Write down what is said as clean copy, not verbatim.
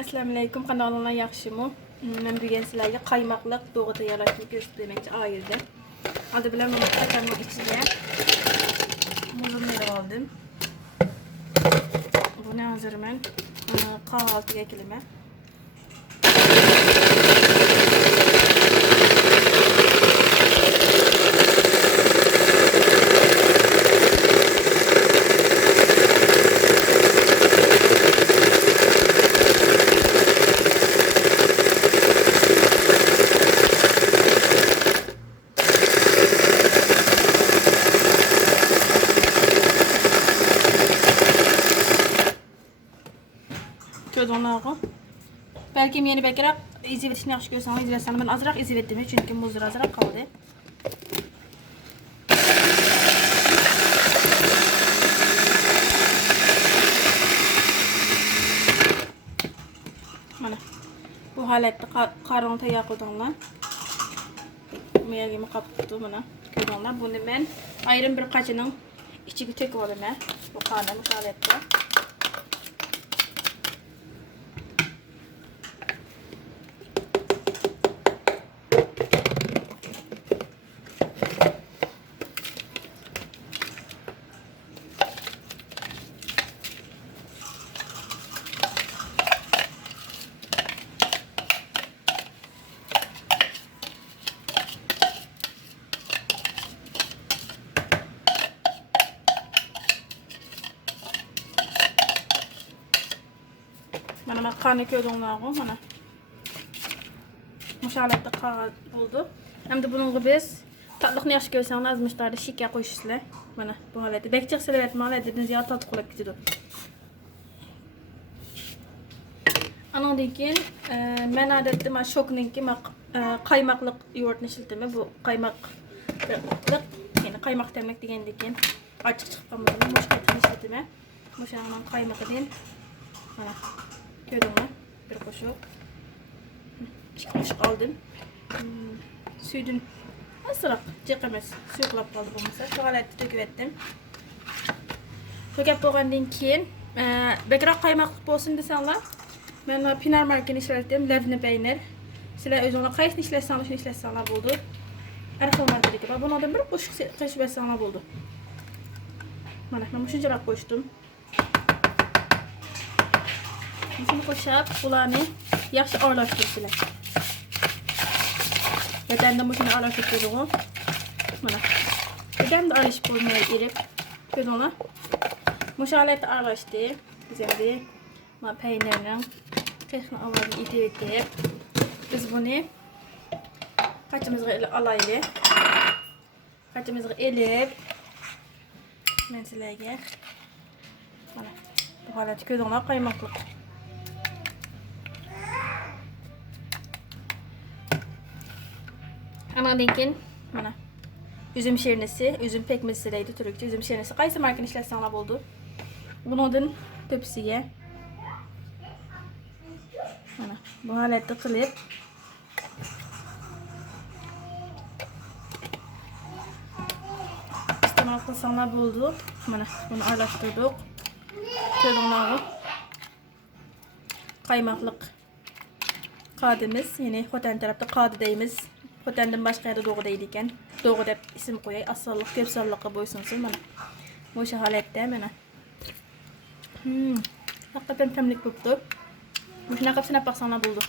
Assalamu alaykum, kanalına yaxshimi? Men bugun sizlarga qaymoqliq to'g'ri tayyorlashni ko'rsatmoqchi ayirdim. Hadi bilan buni qatamning ichiga muzimni berib oldim. Buni hozir men qog'ozga qilaman. Gördüğünüz belki yeni beklerak izlevetini yaxshi ko'rsangiz izlesem ben azroq izlevetdim çünkü muzlar azroq qoldi. Mana bu holatda qaron tayyor qilganlar. Meyagimi qapti mana ko'rganlar. Buni men ayrim bir qachining ichiga to'kib olaman. Bu qanda bu holatda. Mana qani ko'rdinglarmi mana. Mushalatda qog'oz bo'ldi. Hamda buningga biz tatliqni yaxshi ko'rsangiz azmishlarda shika qo'shishlar. Mana bu holatda bekchiq silavet maladidin ziyod tatli qilib ketadi. Anandan keyin men odatda mana shokninki qaymoqliq yo'rtni ishiltaman. Bu qaymoqliq, ya'ni qaymoq demak degandan keyin ochiq chiqib qolmagan mushkatni ishiltaman. Mushaning qaymoqidan mana ko'rdingmi? Bir qo'shiq. 2 qoshiq oldim. Suydan asroq jiq emas, suyuqlab qoldi bo'lmasa, shu holatda to'kib etdim. To'kib bo'lgandan keyin bekroq qaymoq bo'lsin desanglar, men Pinar markani ishlatim, lavni peynir. Sizlar o'zingizlar qaysini ishlasanglar, shuni ishlasanglar bo'ldi. Arxil markadagi va bundan bir qo'shiq qo'shib bersanglar bo'ldi. Mana men shuncharoq qo'shdim. Shuni qo'shib, ularni yaxshi aralashtirishlar. Yatanda shuni aralashtirdim. Mana. Edim de aralashib qo'ymay erib, ko'rdinglar? Mushalatda aralashdi. Bizimda mana peynirning qiyqni ovozini etib, biz buni qachimizga olaylik. Qachimizga elib, men sizlarga mana bu holatni ko'rdinglar, qaymoqliq. Anandan keyin mana üzüm şirnisi, üzüm pekmezi deydi Türkçe. Üzüm şirnisi qaysi markani ishlasanglar bo'ldi. Bundan tepsiga mana bu holatda qilib iste'mol qilsanglar bo'ldi. Mana buni aralashtirdik. Ko'ringlar. Qaymoqliq qadimiz, ya'ni xotin tarafda qadi deymiz. Xotandan boshqa yerda doğu deydi ekan. Doğu deb ism qo'yay. Asonliq, ko'p sonliqqa bo'ysunsin mana. O'sha holatda mana. Haqiqatan tamlik bo'libdi. Shunaqa sinab baqsanglar bo'ldi.